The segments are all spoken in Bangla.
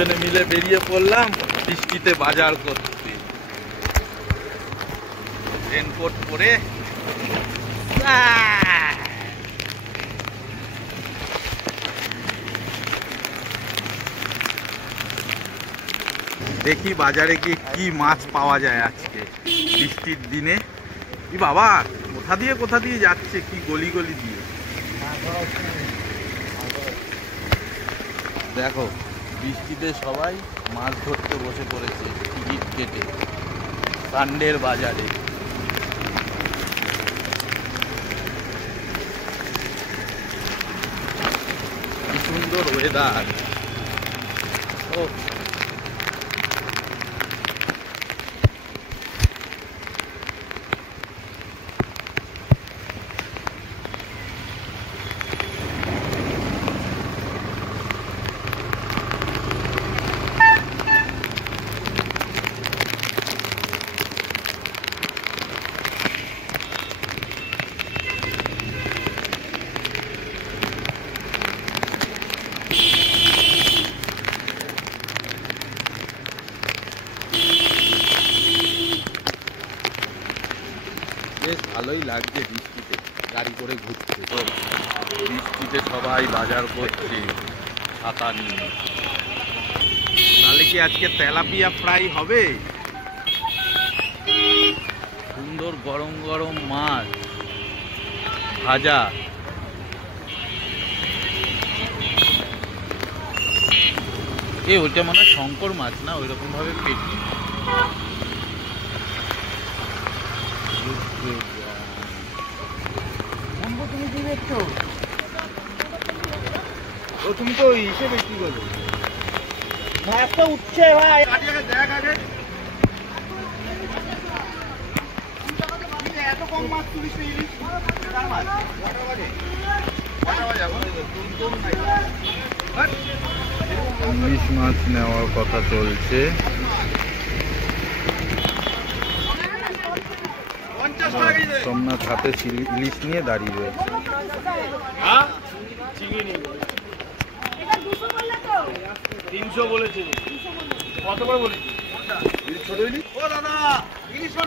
দুজনে মিলে বেরিয়ে পড়লাম বৃষ্টিতে বাজার করতে। রেনকোট পরে দেখি বাজারে গিয়ে কি মাছ পাওয়া যায় আজকে বৃষ্টির দিনে। কি বাবা, কোথা দিয়ে যাচ্ছে, কি গলি গলি দিয়ে। দেখো বৃষ্টিতে সবাই মাছ ধরতে বসে পড়েছে টিকিট কেটে সানডের বাজারে। কি সুন্দর ওয়েদার। ও বেশ ভালোই লাগছে বৃষ্টিতে গাড়ি করে ঘুরতে। তো বৃষ্টিতে সবাই বাজার করছে ছাতা নিয়ে। তাহলে কি আজকে তেলাপিয়া ফ্রাই হবে? সুন্দর গরম গরম মাছ ভাজা। ওইটা মনে হয় শঙ্কর মাছ না, ওইরকম ভাবে পেটি। তুমি কি দেখছো? তুমি তো হিসেবে কি করো? মাছটা উঠছে ভাই, দেখ আগে এত কম মাছ তুলিস ইলিশ মাছ নেওয়ার কথা চলছে। সোমনাথ হাতে ইলিশ নিয়ে দাঁড়িয়ে রয়েছে।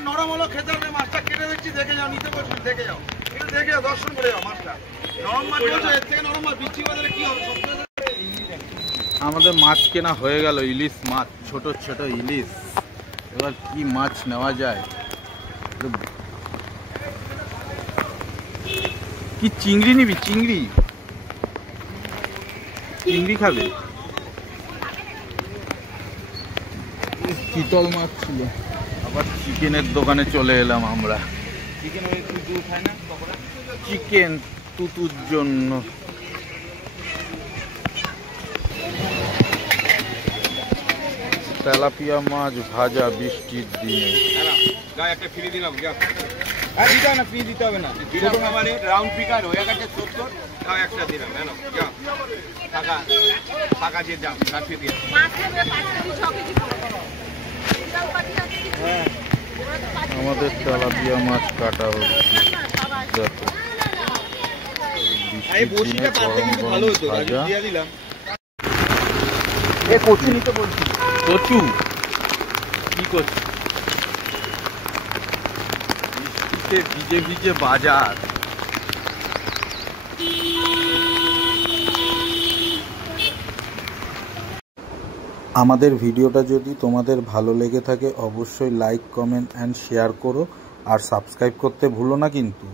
নরম হলো খেতে হবে। মাছটা কেটে দিচ্ছি, দেখে যাও, নিতে বলছি, দেখে যাও, একটু দেখে যাও, দর্শন করে যাও। মাছটা নরম মাছ বলছো, এর থেকে নরম মাছ বৃষ্টি বাজারে কি হবে? আমাদের মাছ কেনা হয়ে গেল, ইলিশ মাছ, ছোট ছোট ইলিশ। এবার কি মাছ নেওয়া যায়? কি চিংড়ি নিবি? চিংড়ি খাবে? চিতল মাছ ছিল। আবার চিকেনের দোকানে চলে এলাম আমরা। চিকেন তুতুর জন্য। তেলাপিয়া মাছ ভাজা বৃষ্টির দিনে। একটা ফ্রি দিলাম, দিতে হবে না, ফ্রি দিতে হবে না। রাউন্ড ফিগার হয়ে গেছে 70, তাও একটা দিলাম। টাকা টাকা দিয়ে দাম রাখতে দিয়ে। আমাদের তেলাপিয়া মাছ কাটা হচ্ছে। দেখো কচু নিতে বলছি। কচু কি করছি? বৃষ্টিতে ভিজে ভিজে বাজার। আমাদের ভিডিওটা যদি তোমাদের ভালো লেগে থাকে অবশ্যই লাইক, কমেন্ট অ্যান্ড শেয়ার করো, আর সাবস্ক্রাইব করতে ভুলো না কিন্তু।